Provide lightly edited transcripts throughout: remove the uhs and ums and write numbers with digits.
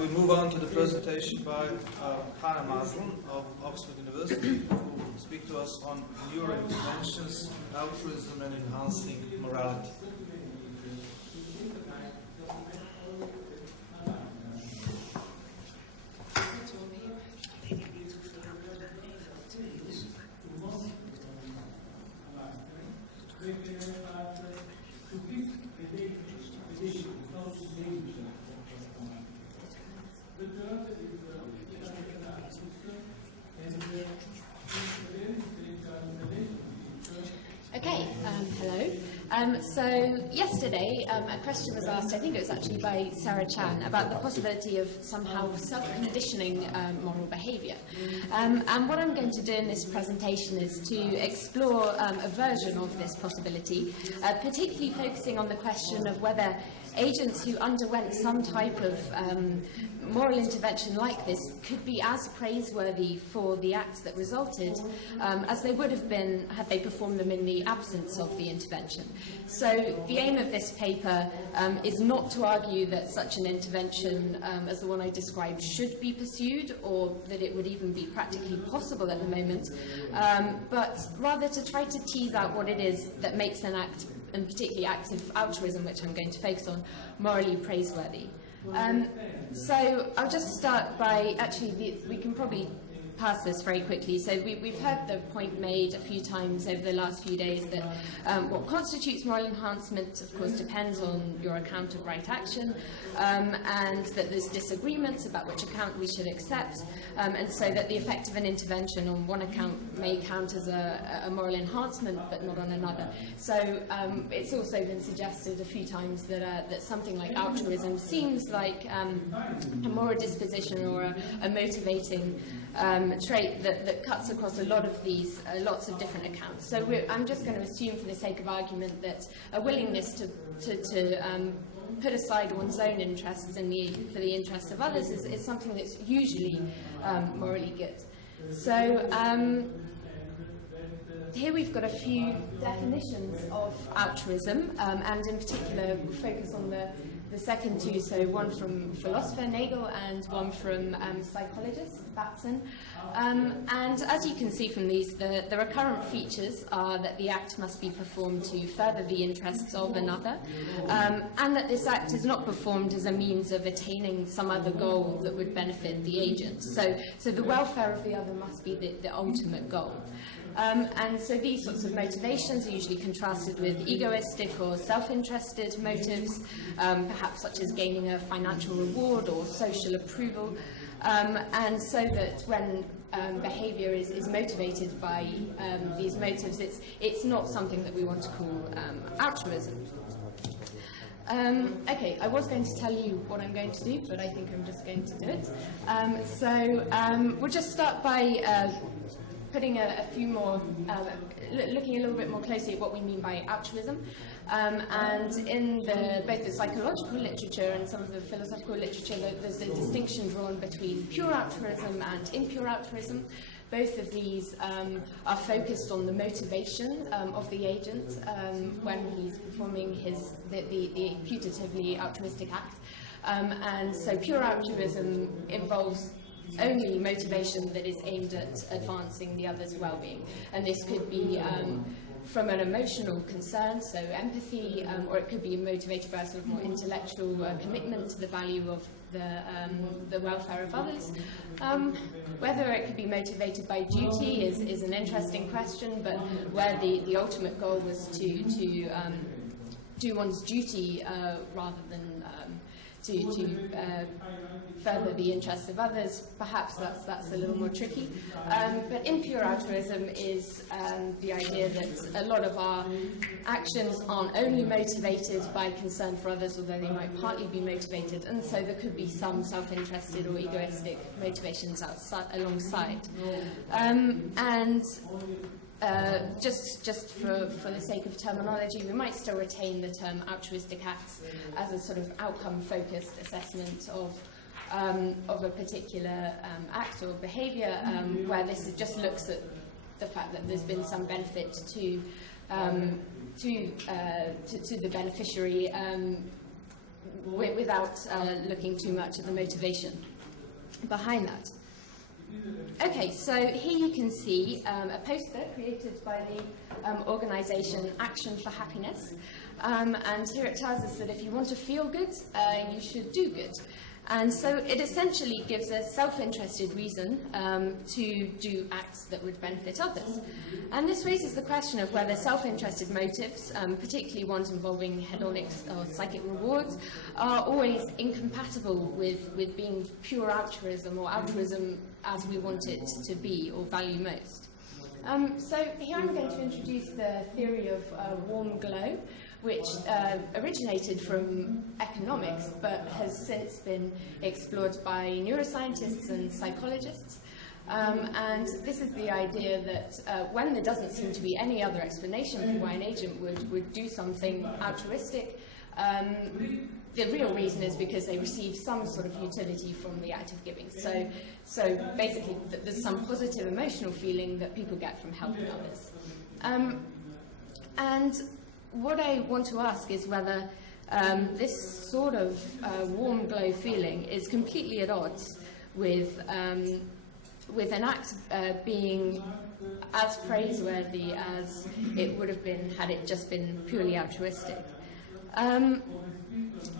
We move on to the presentation by Hannah Maslen of Oxford University, who will speak to us on neurointerventions, altruism and enhancing morality. Okay, hello. So yesterday a question was asked, I think it was actually by Sarah Chan, about the possibility of somehow self-conditioning moral behaviour. And what I'm going to do in this presentation is to explore a version of this possibility, particularly focusing on the question of whether agents who underwent some type of moral intervention like this could be as praiseworthy for the acts that resulted as they would have been had they performed them in the absence of the intervention. So the aim of this paper is not to argue that such an intervention as the one I described should be pursued, or that it would even be practically possible at the moment, but rather to try to tease out what it is that makes an act, and particularly acts of altruism, which I'm going to focus on, morally praiseworthy. So I'll just start by, actually, we can probably pass this very quickly. So we've heard the point made a few times over the last few days that what constitutes moral enhancement, of course, depends on your account of right action, and that there's disagreements about which account we should accept, and so that the effect of an intervention on one account may count as a moral enhancement, but not on another. So it's also been suggested a few times that, that something like altruism seems like a moral disposition or a motivating trait that cuts across a lot of these, lots of different accounts. So I'm just going to assume, for the sake of argument, that a willingness to put aside one's own interests for the interests of others is something that's usually morally good. So here we've got a few definitions of altruism, and in particular focus on the second two, so one from philosopher Nagel and one from psychologist Maslen. And as you can see from these, the recurrent features are that the act must be performed to further the interests of another, and that this act is not performed as a means of attaining some other goal that would benefit the agent. So the welfare of the other must be the ultimate goal. And so these sorts of motivations are usually contrasted with egoistic or self-interested motives, perhaps such as gaining a financial reward or social approval, and so that when behaviour is motivated by these motives, it's not something that we want to call altruism. Okay, I was going to tell you what I'm going to do, but I think I'm just going to do it. We'll just start by putting a few more, looking a little bit more closely at what we mean by altruism. And in both the psychological literature and some of the philosophical literature, there's a distinction drawn between pure altruism and impure altruism. Both of these are focused on the motivation of the agent when he's performing the putatively altruistic act. And so pure altruism involves only motivation that is aimed at advancing the other's well-being. And this could be from an emotional concern, so empathy, or it could be motivated by a sort of more intellectual commitment to the value of the welfare of others. Whether it could be motivated by duty is an interesting question, but where the ultimate goal was to do one's duty rather than to further the interests of others, perhaps that's a little more tricky. But impure altruism is the idea that a lot of our actions aren't only motivated by concern for others, although they might partly be motivated, and so there could be some self-interested or egoistic motivations alongside. Just for the sake of terminology, we might still retain the term altruistic acts as a sort of outcome-focused assessment of a particular act or behaviour, where this just looks at the fact that there's been some benefit to the beneficiary without looking too much at the motivation behind that. Okay, so here you can see a poster created by the organisation Action for Happiness, and here it tells us that if you want to feel good, you should do good. And so it essentially gives a self-interested reason to do acts that would benefit others. And this raises the question of whether self-interested motives, particularly ones involving hedonics or psychic rewards, are always incompatible with being pure altruism, or altruism as we want it to be or value most. So here I'm going to introduce the theory of warm glow, which originated from economics but has since been explored by neuroscientists and psychologists. And this is the idea that when there doesn't seem to be any other explanation for why an agent would do something altruistic, the real reason is because they receive some sort of utility from the act of giving. So basically, there's some positive emotional feeling that people get from helping others. And what I want to ask is whether this sort of warm glow feeling is completely at odds with an act being as praiseworthy as it would have been had it just been purely altruistic.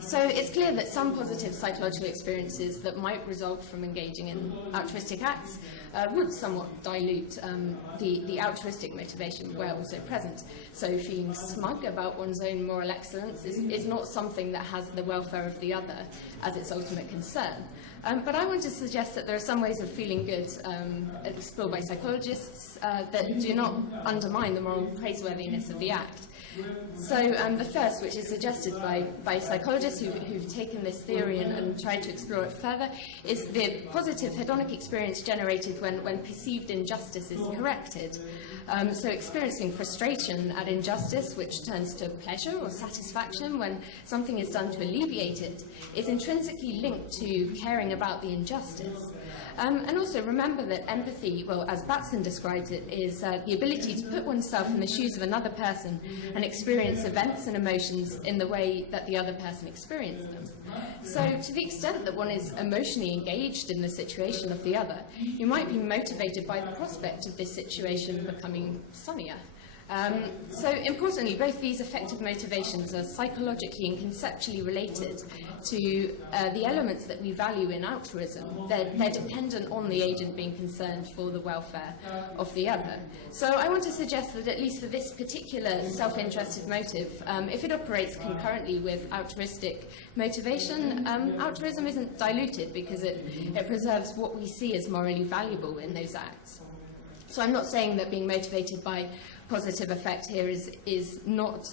So it's clear that some positive psychological experiences that might result from engaging in altruistic acts would somewhat dilute the altruistic motivation where also present. So feeling smug about one's own moral excellence is not something that has the welfare of the other as its ultimate concern. But I want to suggest that there are some ways of feeling good explored by psychologists that do not undermine the moral praiseworthiness of the act. So the first, which is suggested by psychologists who've taken this theory and tried to explore it further, is the positive hedonic experience generated when perceived injustice is corrected. So experiencing frustration at injustice, which turns to pleasure or satisfaction when something is done to alleviate it, is intrinsically linked to caring about the injustice. And also remember that empathy, well, as Maslen describes it, is the ability to put oneself in the shoes of another person and experience events and emotions in the way that the other person experienced them. So to the extent that one is emotionally engaged in the situation of the other, you might be motivated by the prospect of this situation becoming sunnier. So importantly, both these affective motivations are psychologically and conceptually related to the elements that we value in altruism. They're dependent on the agent being concerned for the welfare of the other. So I want to suggest that at least for this particular self-interested motive, if it operates concurrently with altruistic motivation, altruism isn't diluted because it preserves what we see as morally valuable in those acts. So I'm not saying that being motivated by positive effect here is not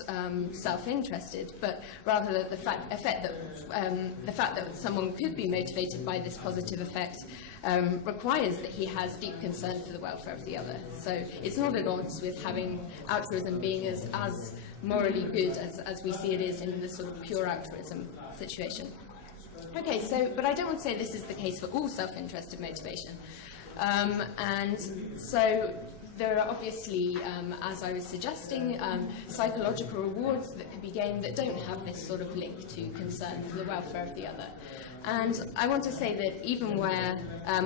self-interested, but rather the fact that someone could be motivated by this positive effect requires that he has deep concern for the welfare of the other. So it's not at odds with having altruism being as morally good as we see it is in the sort of pure altruism situation. Okay, but I don't want to say this is the case for all self-interested motivation. And so there are obviously, as I was suggesting, psychological rewards that could be gained that don't have this sort of link to concern for the welfare of the other. And I want to say that even where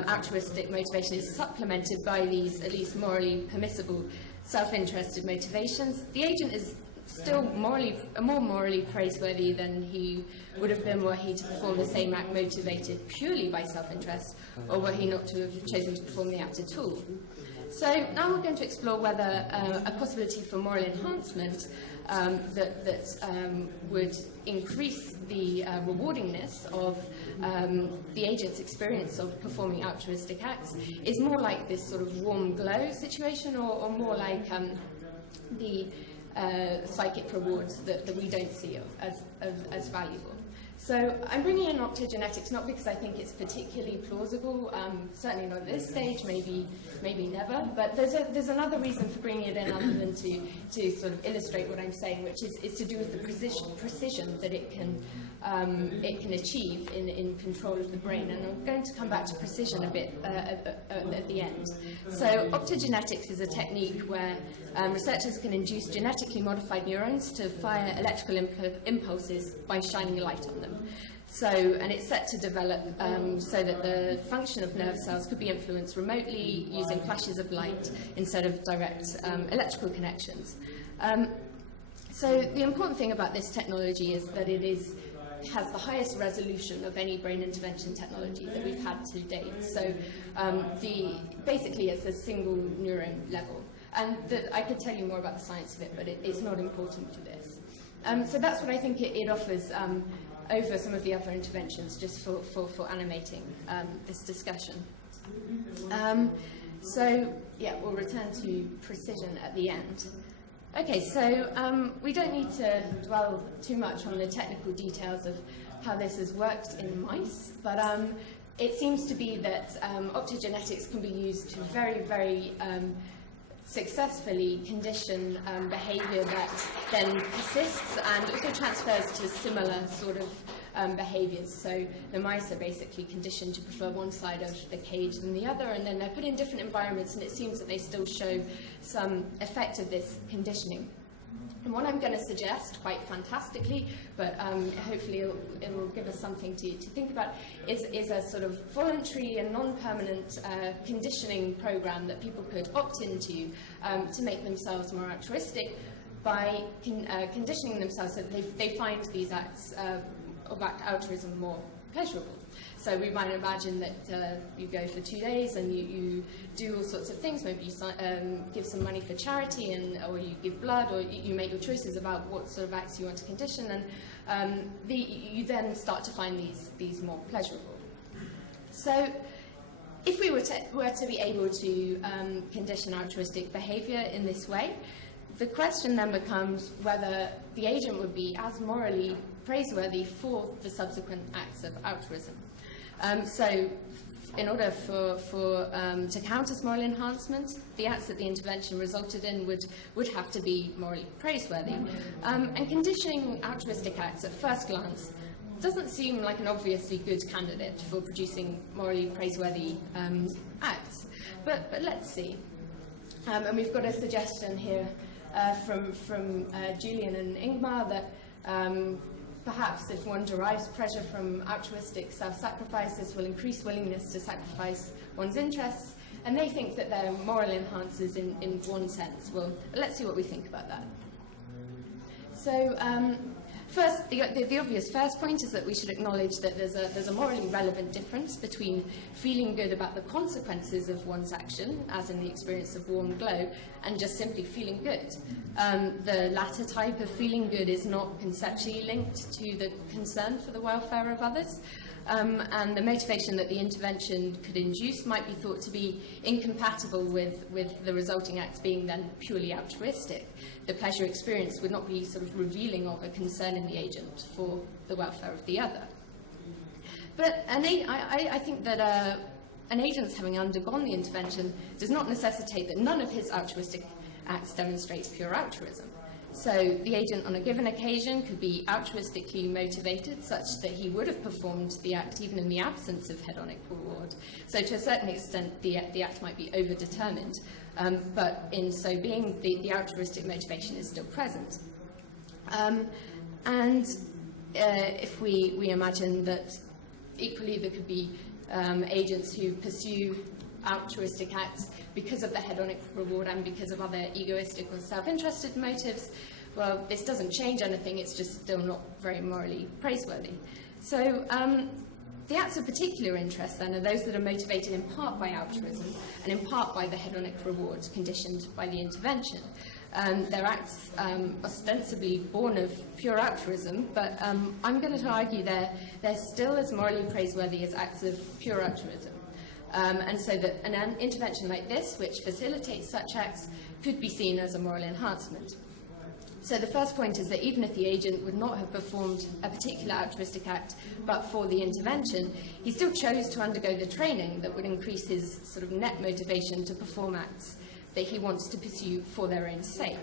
altruistic motivation is supplemented by these at least morally permissible self-interested motivations, the agent is still more morally praiseworthy than he would have been were he to perform the same act motivated purely by self-interest, or were he not to have chosen to perform the act at all. So now we're going to explore whether a possibility for moral enhancement that would increase the rewardingness of the agent's experience of performing altruistic acts is more like this sort of warm glow situation, or more like the psychic rewards that we don't see as valuable. So I'm bringing in optogenetics not because I think it's particularly plausible, certainly not at this stage, maybe never, but there's another reason for bringing it in other than to sort of illustrate what I'm saying, which is to do with the precision that it can achieve in control of the brain. And I'm going to come back to precision a bit at the end. So optogenetics is a technique where researchers can induce genetically modified neurons to fire electrical impulses by shining a light on them. them. So, and it's set to develop so that the function of nerve cells could be influenced remotely using flashes of light instead of direct electrical connections. So the important thing about this technology is that it has the highest resolution of any brain intervention technology that we've had to date. So basically it's a single neuron level. And I could tell you more about the science of it, but it's not important for this. So that's what I think it offers over some of the other interventions, just for animating this discussion. So yeah, we'll return to precision at the end. Okay, so we don't need to dwell too much on the technical details of how this has worked in mice, but it seems to be that optogenetics can be used to very, very successfully condition behavior that then persists and also transfers to similar sort of behaviors. So the mice are basically conditioned to prefer one side of the cage than the other, and then they're put in different environments, and it seems that they still show some effect of this conditioning. And what I'm going to suggest, quite fantastically, but hopefully it'll give us something to think about, is a sort of voluntary and non-permanent conditioning program that people could opt into to make themselves more altruistic by conditioning themselves so that they find these acts of altruism more pleasurable. So we might imagine that you go for 2 days and you do all sorts of things. Maybe you give some money for charity, or you give blood, or you make your choices about what sort of acts you want to condition, and you then start to find these more pleasurable. So if we were to be able to condition altruistic behavior in this way, the question then becomes whether the agent would be as morally praiseworthy for the subsequent acts of altruism. So in order to count as moral enhancement, the acts that the intervention resulted in would have to be morally praiseworthy. And conditioning altruistic acts at first glance doesn't seem like an obviously good candidate for producing morally praiseworthy acts. But let's see. And we've got a suggestion here from Julian and Ingmar that perhaps if one derives pleasure from altruistic self-sacrifice, this will increase willingness to sacrifice one's interests, and they think that they're moral enhancers in one sense. Well, let's see what we think about that. So first, the obvious first point is that we should acknowledge that there's a morally relevant difference between feeling good about the consequences of one's action, as in the experience of warm glow, and just simply feeling good. The latter type of feeling good is not conceptually linked to the concern for the welfare of others, and the motivation that the intervention could induce might be thought to be incompatible with the resulting acts being then purely altruistic. The pleasure experience would not be sort of revealing of a concern in the agent for the welfare of the other. But I think that an agent's having undergone the intervention does not necessitate that none of his altruistic acts demonstrates pure altruism. So the agent on a given occasion could be altruistically motivated such that he would have performed the act even in the absence of hedonic reward. So to a certain extent the act might be overdetermined, but in so being the altruistic motivation is still present. If we imagine that equally there could be agents who pursue altruistic acts because of the hedonic reward and because of other egoistic or self-interested motives, well, this doesn't change anything, it's just still not very morally praiseworthy. So the acts of particular interest then are those that are motivated in part by altruism and in part by the hedonic rewards conditioned by the intervention. They're acts ostensibly born of pure altruism, but I'm going to argue they're still as morally praiseworthy as acts of pure altruism. And so that an intervention like this, which facilitates such acts, could be seen as a moral enhancement. So the first point is that even if the agent would not have performed a particular altruistic act but for the intervention, he still chose to undergo the training that would increase his sort of net motivation to perform acts that he wants to pursue for their own sake,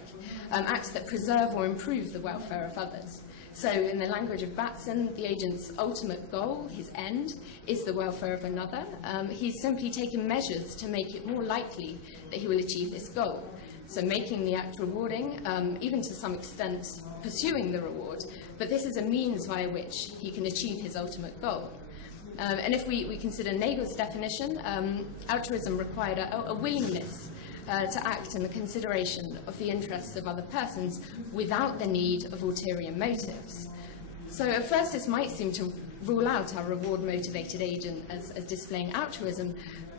acts that preserve or improve the welfare of others. So in the language of Batson, the agent's ultimate goal, his end, is the welfare of another. He's simply taken measures to make it more likely that he will achieve this goal. so making the act rewarding, even to some extent pursuing the reward, but this is a means via which he can achieve his ultimate goal. And if we consider Nagel's definition, altruism required a willingness to act in the consideration of the interests of other persons without the need of ulterior motives. So at first this might seem to rule out our reward-motivated agent as displaying altruism,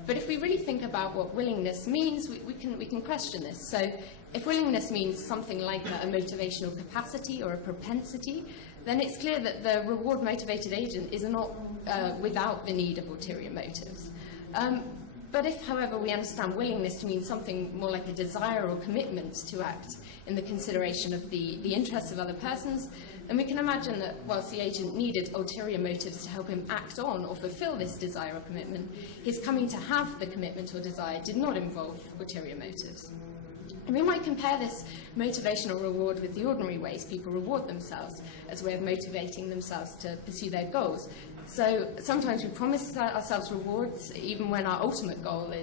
but if we really think about what willingness means, we can question this. So if willingness means something like a motivational capacity or a propensity, then it's clear that the reward-motivated agent is not without the need of ulterior motives. But if, however, we understand willingness to mean something more like a desire or commitment to act in the consideration of the interests of other persons, then we can imagine that whilst the agent needed ulterior motives to help him act on or fulfill this desire or commitment, his coming to have the commitment or desire did not involve ulterior motives. And we might compare this motivational reward with the ordinary ways people reward themselves as a way of motivating themselves to pursue their goals. So sometimes we promise ourselves rewards even when our ultimate goal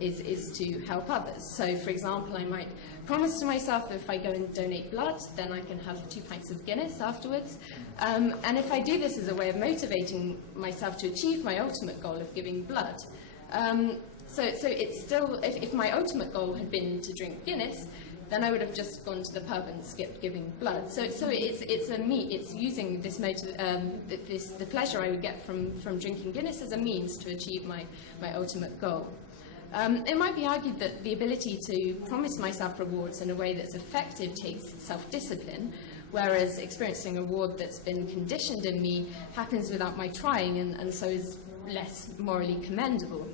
is to help others. So for example, I might promise to myself that if I go and donate blood, then I can have 2 pints of Guinness afterwards. And if I do this as a way of motivating myself to achieve my ultimate goal of giving blood, so it's still, if my ultimate goal had been to drink Guinness, then I would have just gone to the pub and skipped giving blood. So it's using this the pleasure I would get from drinking Guinness as a means to achieve my ultimate goal. It might be argued that the ability to promise myself rewards in a way that's effective takes self-discipline, whereas experiencing a reward that's been conditioned in me happens without my trying and so is less morally commendable.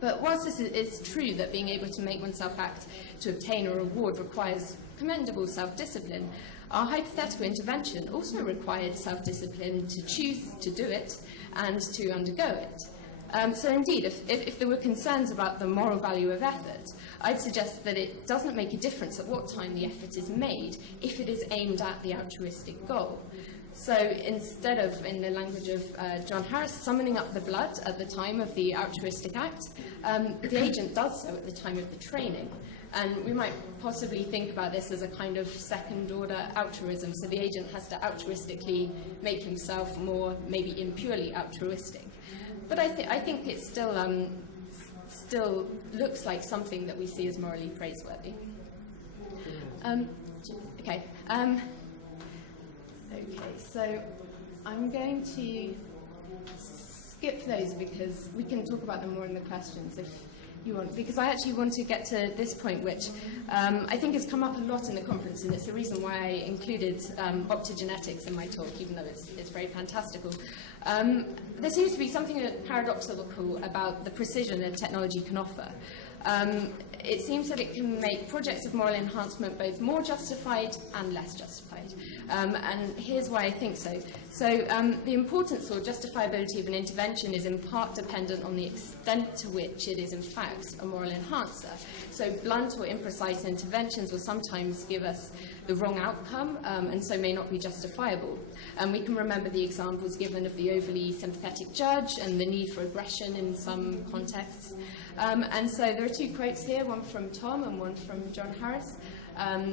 But whilst this is true that being able to make oneself act to obtain a reward requires commendable self-discipline, our hypothetical intervention also required self-discipline to choose to do it and to undergo it. So indeed, if there were concerns about the moral value of effort, I'd suggest that it doesn't make a difference at what time the effort is made if it is aimed at the altruistic goal. So instead of, in the language of John Harris, summoning up the blood at the time of the altruistic act, the agent does so at the time of the training. And we might possibly think about this as a kind of second-order altruism. So the agent has to altruistically make himself more, maybe impurely altruistic. But I think it still looks like something that we see as morally praiseworthy. Okay, so I'm going to skip those because we can talk about them more in the questions if you want, because I actually want to get to this point, which I think has come up a lot in the conference, and it's the reason why I included optogenetics in my talk, even though it's very fantastical. There seems to be something paradoxical about the precision that technology can offer. It seems that it can make projects of moral enhancement both more justified and less justified. And here's why I think so. So the importance or justifiability of an intervention is in part dependent on the extent to which it is in fact a moral enhancer. So blunt or imprecise interventions will sometimes give us the wrong outcome and so may not be justifiable. And we can remember the examples given of the overly sympathetic judge and the need for aggression in some contexts. And so there are 2 quotes here, one from Tom and one from John Harris,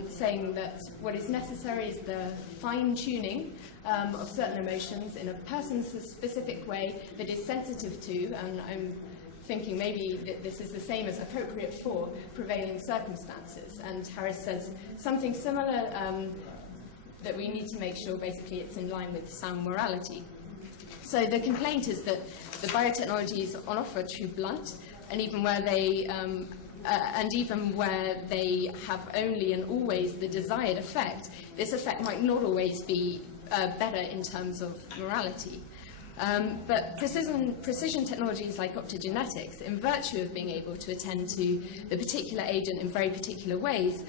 saying that what is necessary is the fine-tuning of certain emotions in a person's specific way that is sensitive to, and I'm thinking maybe that this is the same as appropriate for prevailing circumstances. And Harris says something similar, that we need to make sure basically it's in line with sound morality. So the complaint is that the biotechnologies on offer are too blunt, and even where they have only and always the desired effect, this effect might not always be better in terms of morality. But precision technologies like optogenetics, in virtue of being able to attend to the particular agent in very particular ways,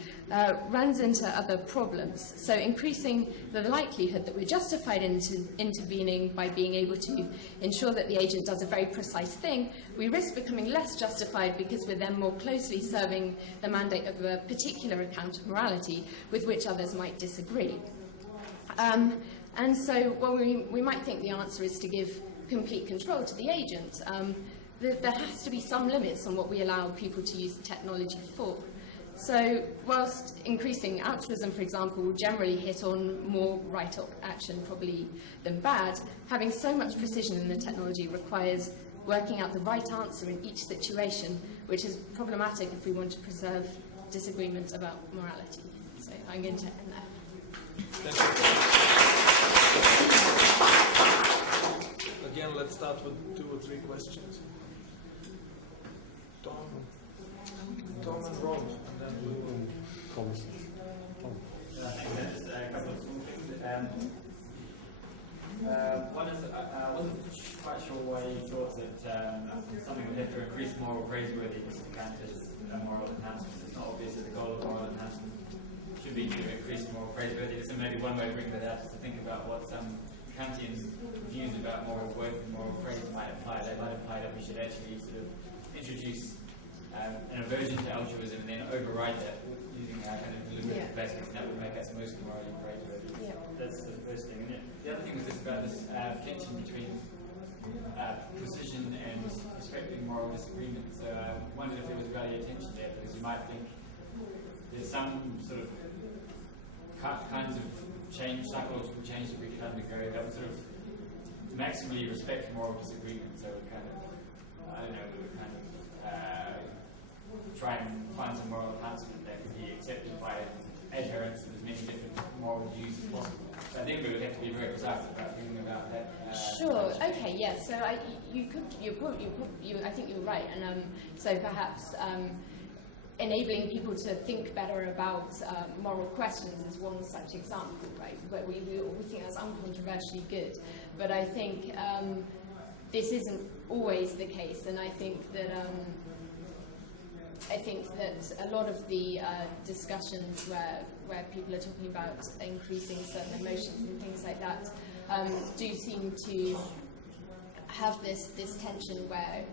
runs into other problems. So increasing the likelihood that we're justified in intervening by being able to ensure that the agent does a very precise thing, we risk becoming less justified because we're then more closely serving the mandate of a particular account of morality with which others might disagree. And so, well, we might think the answer is to give complete control to the agent. There has to be some limits on what we allow people to use the technology for. So whilst increasing altruism, for example, will generally hit on more right action probably than bad, having so much precision in the technology requires working out the right answer in each situation, which is problematic if we want to preserve disagreement about morality. So I'm going to end there. Thank you. Again, let's start with 2 or 3 questions. Tom and Rob, and then we will. Thanks. Just a couple of small things. One is, I wasn't quite sure why you thought that something would have to increase moral praiseworthiness to count as a moral enhancement. It's not obvious that the goal of moral enhancement should be to increase moral praiseworthiness, and maybe one way to bring that out is to think about what some Kantian views about moral worth and moral praise might imply. They might imply that we should actually sort of introduce an aversion to altruism and then override that using kind of deliberative baskets, and that would make us most morally praiseworthy. Yeah. That's the first thing. And the other thing was just about this tension between precision and respecting moral disagreement. So I wondered if there was really a tension there, because you might think there's some sort of kinds of change, psychological change that we could undergo that would sort of maximally respect moral disagreement. So we kind of, I don't know, we would kind of try and find some moral enhancement that could be accepted by adherents of as many different moral views as possible. So I think we would have to be very precise about thinking about that. Sure. Okay. Yes. So I think you're right, and so perhaps enabling people to think better about moral questions is one such example, right? Where we think that's uncontroversially good, but I think this isn't always the case, and I think that a lot of the discussions where people are talking about increasing certain emotions and things like that do seem to have this tension where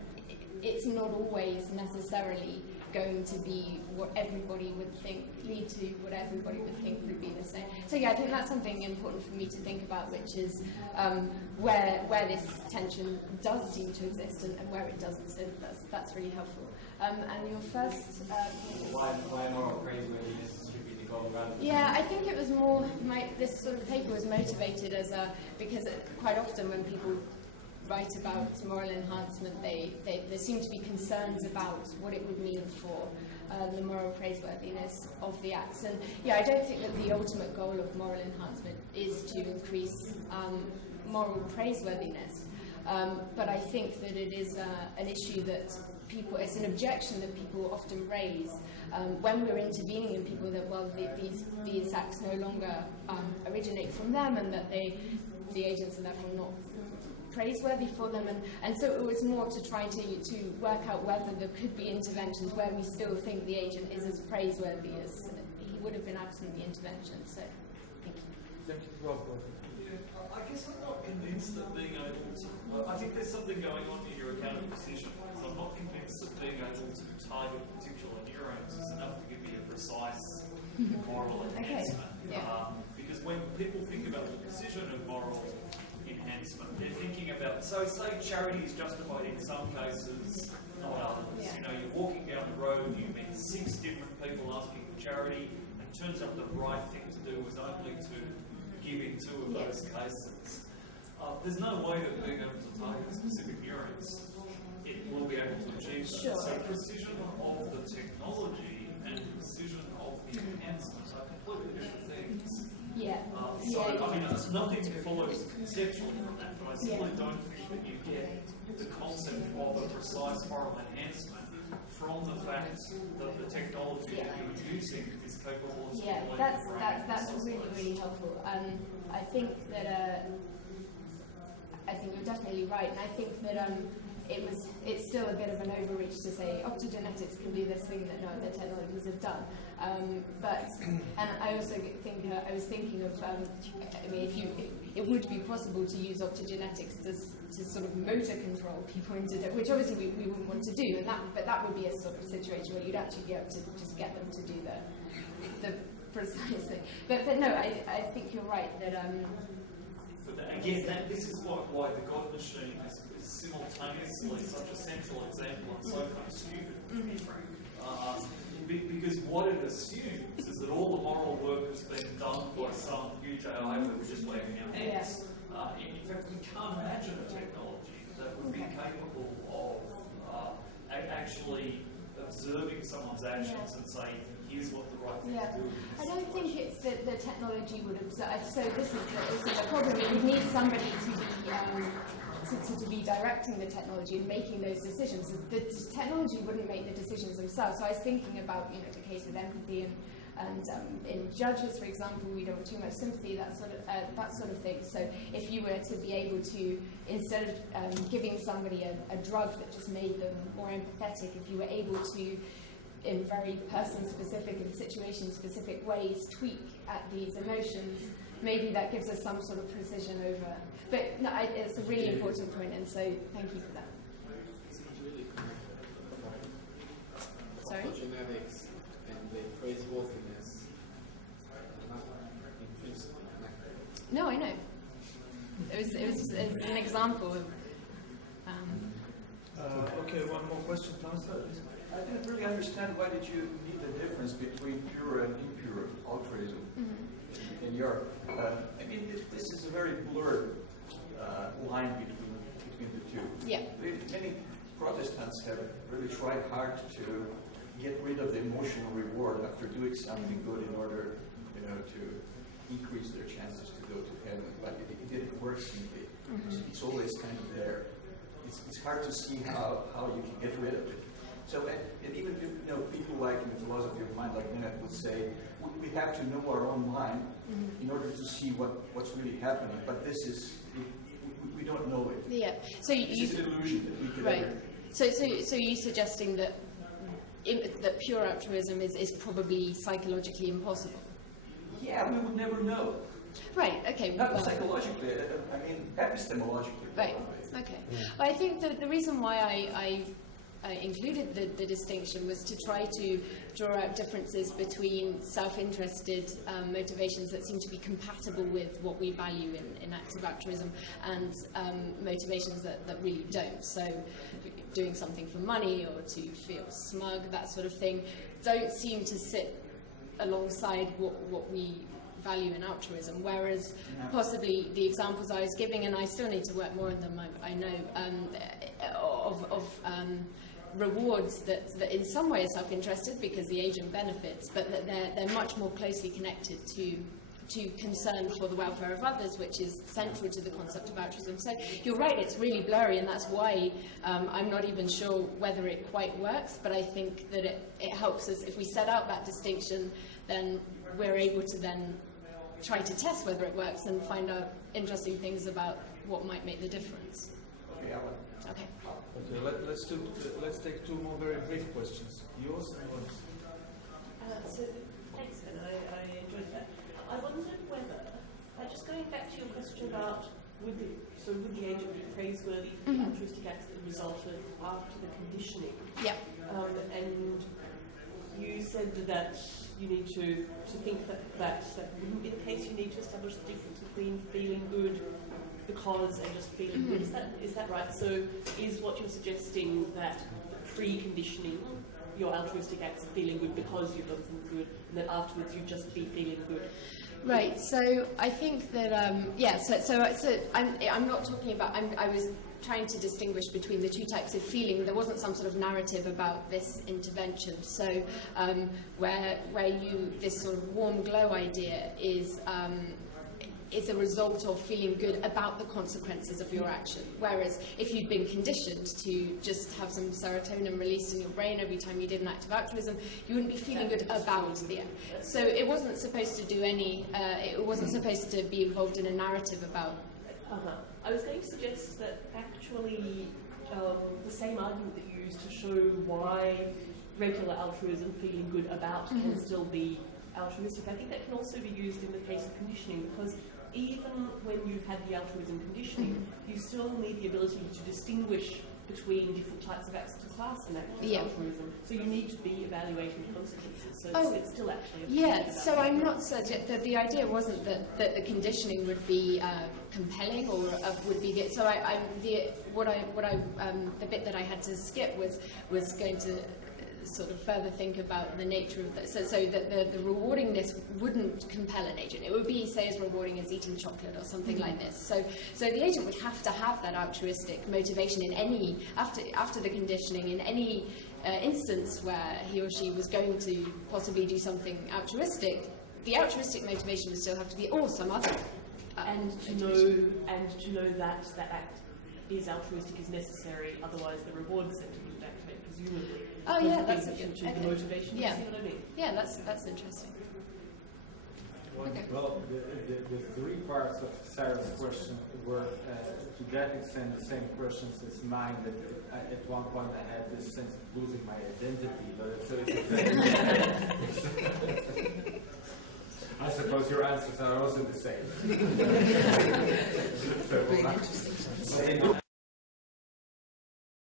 it's not always necessarily going to be what everybody would think, lead to what everybody would think would be the same. So yeah, I think that's something important for me to think about, which is where this tension does seem to exist and where it doesn't. So that's really helpful. And your first... why moral praiseworthiness should be the goal rather than... Yeah, I think it was more, this sort of paper was motivated because quite often when people write about moral enhancement, there seem to be concerns about what it would mean for the moral praiseworthiness of the acts. And yeah, I don't think that the ultimate goal of moral enhancement is to increase moral praiseworthiness. But I think that it is an issue that it's an objection that people often raise when we're intervening in people, that, well, these acts no longer originate from them, and that the agents are therefore not praiseworthy for them, and so it was more to try to work out whether there could be interventions where we still think the agent is as praiseworthy as he would have been absent the intervention. So, thank you. Thank you, Rob. Yeah, I guess I'm not convinced that being able to... I think there's something going on in your account of precision, because I'm not convinced that being able to target particular neurons is enough to give me a precise moral enhancement. Okay. Yeah. Because when people think about the precision of moral enhancement, they're thinking about, so say charity is justified in some cases, not others. Yeah. You know, you're walking down the road, you meet 6 different people asking for charity, and it turns out the right thing to do was only to give in 2 of those cases. There's no way that being able to target specific neurons, it will be able to achieve that. Sure. So precision of the technology and precision of the enhancement are completely different things. Yeah. I mean, nothing follows conceptually from that, but I simply don't think that you get the concept of a precise moral enhancement from the fact that the technology that you're using is capable of... Yeah, that's really, really helpful. I think that I think you're definitely right, and I think that it's still a bit of an overreach to say optogenetics can do this thing that no other technologies have done. And I also think I was thinking of I mean, it would be possible to use optogenetics to sort of motor control people into it, which obviously we wouldn't want to do, but that would be a sort of situation where you'd actually be able to just get them to do the precise thing. But no, I think you're right that. But again, this is why the God machine is simultaneously such a central example and so kind of stupid, to be frank. because what it assumes is that all the moral work has been done by some huge AI that we're just wagging our hands. In fact, we can't imagine a technology that would be capable of actually observing someone's actions and saying, here's what the right thing to do is. I don't think it's that the technology would observe. So this is the problem. You would need somebody to be directing the technology and making those decisions. The technology wouldn't make the decisions themselves. So I was thinking about the case with empathy and in judges, for example, we don't have too much sympathy, that sort of thing. So if you were to be able to, instead of giving somebody a drug that just made them more empathetic, if you were able to, in very person-specific and situation-specific ways, tweak at these emotions, maybe that gives us some sort of precision over. But no, it's a really important point, and so thank you for that. Sorry? Optogenetics and the praiseworthiness are not intrinsically connected. No, I know. It was an example of. Okay, one more question, Thomas. I didn't really understand why did you need the difference between pure and impure altruism in Europe. I mean, this is a very blurred line between the two. Yeah. Many Protestants have really tried hard to get rid of the emotional reward after doing something good in order, to increase their chances to go to heaven. But it didn't work simply. It's always kind of there. It's hard to see how you can get rid of it. So, and even people like in the philosophy of mind, like Minette would say, we have to know our own mind in order to see what's really happening. But this is, we don't know it. Yeah. So It's an illusion that we could right. ever. So you're suggesting that pure altruism is probably psychologically impossible? Yeah, we would never know. Right. Okay. Not psychologically. I mean, epistemologically. Right. Okay. Well, I think the reason why I included the distinction was to try to draw out differences between self-interested motivations that seem to be compatible with what we value in active altruism and motivations that really don't. So doing something for money or to feel smug, that sort of thing, don't seem to sit alongside what we value in altruism, whereas possibly the examples I was giving, and I still need to work more on them, I know, of rewards that in some way are self-interested because the agent benefits, but that they're much more closely connected to concern for the welfare of others, which is central to the concept of altruism. So you're right, it's really blurry, and that's why I'm not even sure whether it quite works, but I think that it helps us. If we set out that distinction, then we're able to then try to test whether it works and find out interesting things about what might make the difference. Okay, Okay. Okay, let's take two more very brief questions. Yours and yours. So thanks, Ben. I enjoyed that. I wondered whether, just going back to your question about would the agent be praiseworthy for the altruistic acts that resulted after the conditioning? Yeah. And you said that you need to think that wouldn't be the case. You need to establish the difference between feeling good because and just feeling good. Is that right? So is what you're suggesting that pre-conditioning your altruistic acts are feeling good because you've done something good, and then afterwards you'd just be feeling good? Right. So I think that So I'm not talking about. I was trying to distinguish between the two types of feeling. There wasn't some sort of narrative about this intervention. So where this sort of warm glow idea is a result of feeling good about the consequences of your action. Whereas if you'd been conditioned to just have some serotonin released in your brain every time you did an act of altruism, you wouldn't be feeling good about the act. So it wasn't supposed to do any, it wasn't supposed to be involved in a narrative about. I was going to suggest that actually the same argument that you used to show why regular altruism, feeling good about, can still be altruistic, I think that can also be used in the case of conditioning, because even when you've had the altruism conditioning, you still need the ability to distinguish between different types of acts to class and acts of altruism. So you need to be evaluating the consequences. So it's still actually So I'm not that the idea wasn't that the conditioning would be compelling or would be the. So the bit that I had to skip was going to sort of further think about the nature of this, so that the rewardingness wouldn't compel an agent. It would be, say, as rewarding as eating chocolate or something like this. So the agent would have to have that altruistic motivation in any, after the conditioning, in any instance where he or she was going to possibly do something altruistic. The altruistic motivation would still have to be, or some other. And to know that that act is altruistic is necessary, otherwise the reward center wouldn't activate, presumably. Oh yeah, that's a good. To the motivation. Yeah. You see what I mean? Yeah, that's interesting. Okay. Well, the three parts of Sarah's question were, to that extent, the same questions as mine. That at one point I had this sense of losing my identity, but I suppose your answers are also the same.